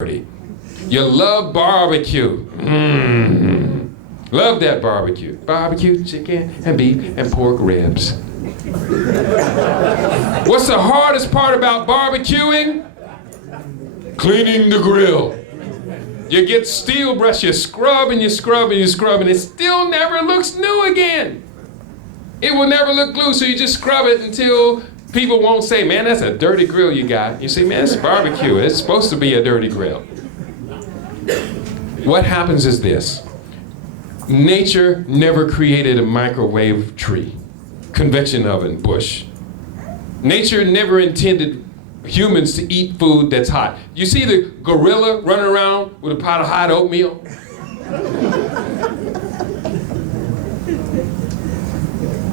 You love barbecue. Love that barbecue. Barbecue, chicken, and beef, and pork ribs. What's the hardest part about barbecuing? Cleaning the grill. You get steel brush, you scrub and you scrub and you scrub, and it still never looks new again. It will never look glue, so you just scrub it until people won't say, man, that's a dirty grill you got. You say, man, it's barbecue. It's supposed to be a dirty grill. What happens is this. Nature never created a microwave tree, convection oven, bush. Nature never intended humans to eat food that's hot. You see the gorilla running around with a pot of hot oatmeal?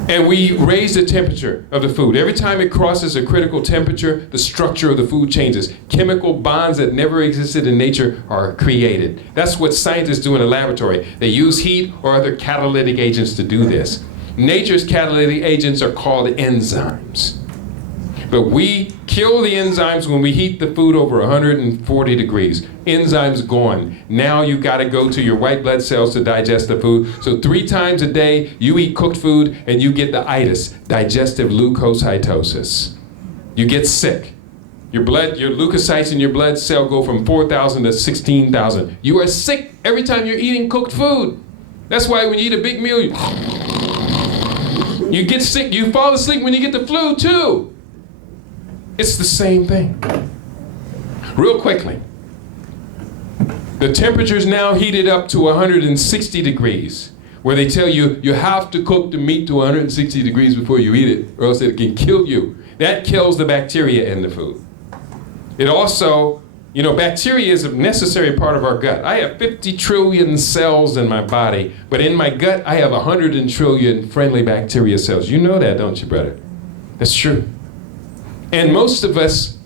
And we raise the temperature of the food. Every time it crosses a critical temperature, the structure of the food changes. Chemical bonds that never existed in nature are created. That's what scientists do in a laboratory. They use heat or other catalytic agents to do this. Nature's catalytic agents are called enzymes. But we kill the enzymes when we heat the food over 140 degrees. Enzymes gone. Now you got to go to your white blood cells to digest the food. So 3 times a day you eat cooked food and you get the itis, digestive leukocytosis. You get sick. Your leukocytes in your blood cell go from 4,000 to 16,000. You are sick every time you're eating cooked food. That's why when you eat a big meal, you get sick. You fall asleep when you get the flu too. It's the same thing. Real quickly, the temperature's now heated up to 160 degrees, where they tell you you have to cook the meat to 160 degrees before you eat it, or else it can kill you. That kills the bacteria in the food. It also, bacteria is a necessary part of our gut. I have 50 trillion cells in my body, but in my gut, I have 100 trillion friendly bacteria cells. You know that, don't you, brother? That's true. And most of us,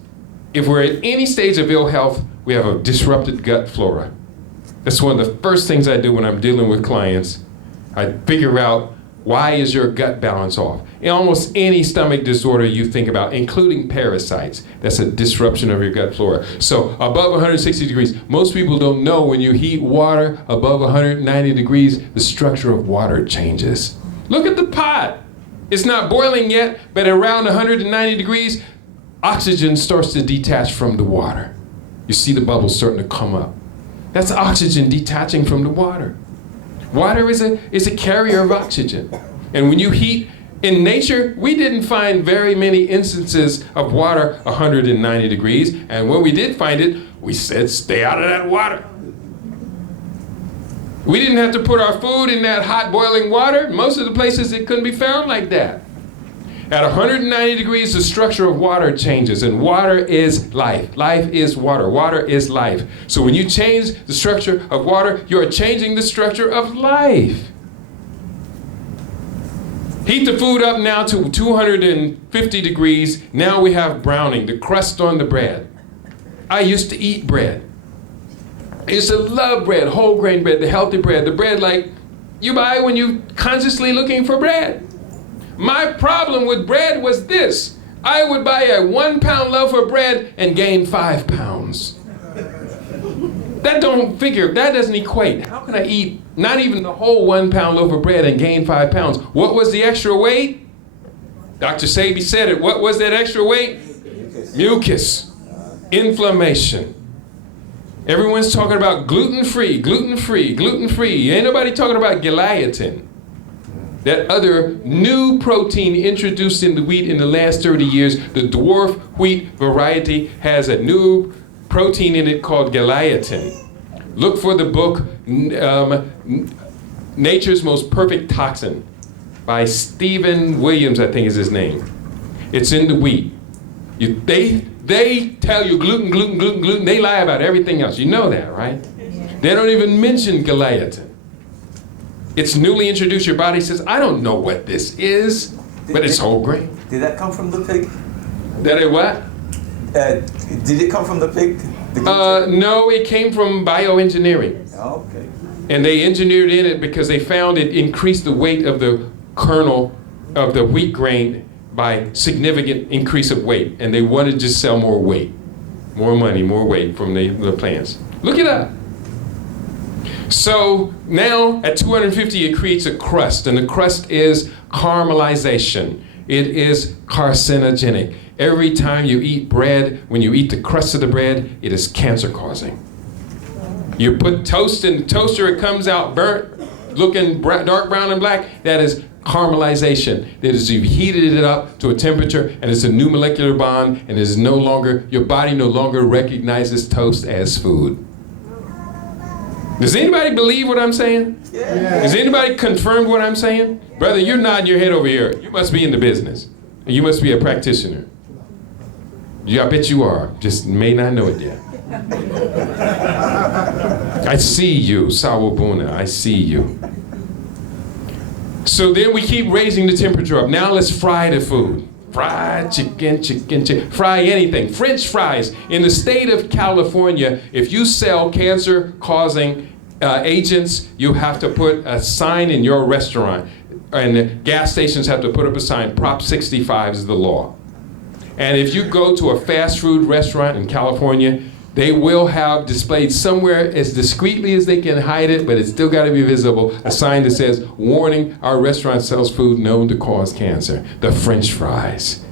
if we're at any stage of ill health, we have a disrupted gut flora. That's one of the first things I do when I'm dealing with clients. I figure out, why is your gut balance off? In almost any stomach disorder you think about, including parasites, that's a disruption of your gut flora. So above 160 degrees, most people don't know when you heat water above 190 degrees, the structure of water changes. Look at the pot. It's not boiling yet, but around 190 degrees, oxygen starts to detach from the water. You see the bubbles starting to come up. That's oxygen detaching from the water. Water is a carrier of oxygen. And when you heat, in nature, we didn't find very many instances of water 190 degrees. And when we did find it, we said, stay out of that water. We didn't have to put our food in that hot boiling water. Most of the places it couldn't be found like that. At 190 degrees, the structure of water changes, and water is life. Life is water. Water is life. So when you change the structure of water, you are changing the structure of life. Heat the food up now to 250 degrees. Now we have browning, the crust on the bread. I used to eat bread. I used to love bread, whole grain bread, the healthy bread, the bread like you buy when you're consciously looking for bread. My problem with bread was this. I would buy a 1 pound loaf of bread and gain 5 pounds. That doesn't equate. How can I eat not even the whole 1 pound loaf of bread and gain 5 pounds? What was the extra weight? Dr. Sebi said it. What was that extra weight? Mucus. Inflammation. Everyone's talking about gluten-free, gluten-free, gluten-free. Ain't nobody talking about gelatin. That other new protein introduced in the wheat in the last 30 years, the dwarf wheat variety has a new protein in it called gelatin. Look for the book, Nature's Most Perfect Toxin by Stephen Williams, I think is his name. It's in the wheat. They tell you gluten, gluten, gluten, gluten. They lie about everything else. You know that, right? They don't even mention gelatin. It's newly introduced. Your body says, I don't know what this is, but it's whole grain. Did that come from the pig? That it what? Did it come from the pig? No, it came from bioengineering. Oh, okay. And they engineered in it because they found it increased the weight of the kernel of the wheat grain by significant increase of weight. And they wanted to just sell more weight. more money, more weight from the plants. Look it up. So now at 250, it creates a crust, and the crust is caramelization. It is carcinogenic. Every time you eat bread, when you eat the crust of the bread, it is cancer causing. You put toast in the toaster, it comes out burnt, looking dark brown and black. That is caramelization. That is, you've heated it up to a temperature, and it's a new molecular bond, and it is no longer, your body no longer recognizes toast as food. Does anybody believe what I'm saying? Yeah. Does anybody confirm what I'm saying? Brother, you're nodding your head over here. You must be in the business. And you must be a practitioner. I bet you are. Just may not know it yet. I see you, Sawabuna. I see you. So then we keep raising the temperature up. Now let's fry the food. Fried chicken, fry anything. French fries. In the state of California, if you sell cancer-causing agents, you have to put a sign in your restaurant. And the gas stations have to put up a sign. Prop 65 is the law. And if you go to a fast food restaurant in California, they will have displayed somewhere as discreetly as they can hide it, but it's still got to be visible, a sign that says, warning, our restaurant sells food known to cause cancer. The French fries,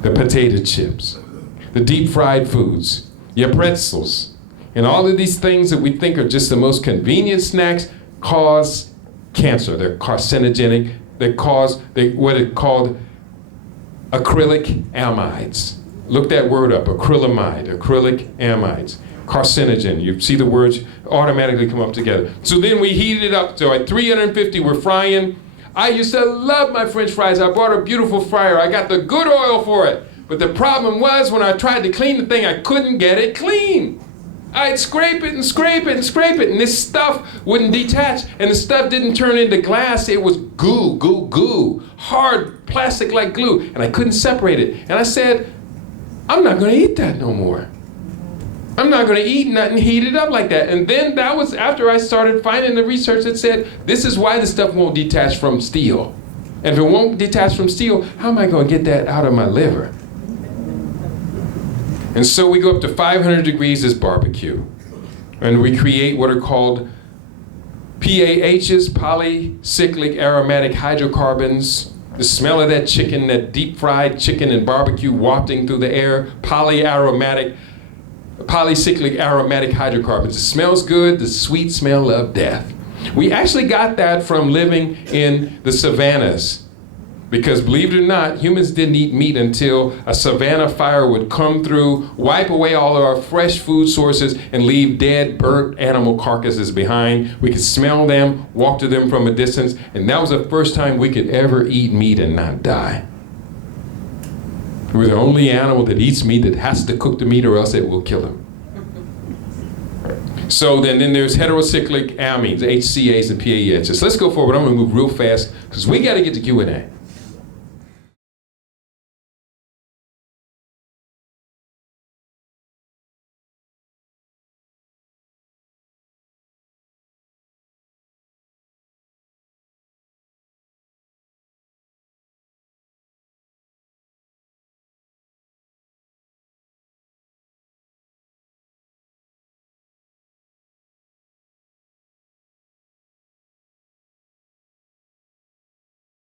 the potato chips, the deep fried foods, your pretzels, and all of these things that we think are just the most convenient snacks cause cancer. They're carcinogenic. They cause what is called acrylic amides. Look that word up, acrylamide, acrylic amides, carcinogen. You see the words automatically come up together. So then we heated it up to at 350, we're frying. I used to love my French fries. I bought a beautiful fryer. I got the good oil for it. But the problem was when I tried to clean the thing, I couldn't get it clean. I'd scrape it and scrape it and scrape it, and this stuff wouldn't detach, and the stuff didn't turn into glass. It was goo, hard plastic like glue, and I couldn't separate it. And I said, I'm not gonna eat that no more. I'm not gonna eat nothing heated up like that. And then that was after I started finding the research that said, this is why the stuff won't detach from steel. And if it won't detach from steel, how am I gonna get that out of my liver? And so we go up to 500 degrees as barbecue. And we create what are called PAHs, polycyclic aromatic hydrocarbons. The smell of that chicken, that deep fried chicken and barbecue wafting through the air, polycyclic aromatic hydrocarbons. It smells good, the sweet smell of death. We actually got that from living in the savannas. Because believe it or not, humans didn't eat meat until a savanna fire would come through, wipe away all of our fresh food sources, and leave dead, burnt animal carcasses behind. We could smell them, walk to them from a distance, and that was the first time we could ever eat meat and not die. We're the only animal that eats meat that has to cook the meat or else it will kill him. So then there's heterocyclic amines, HCAs and PAHs. Let's go forward. I'm gonna move real fast because we gotta get to Q&A.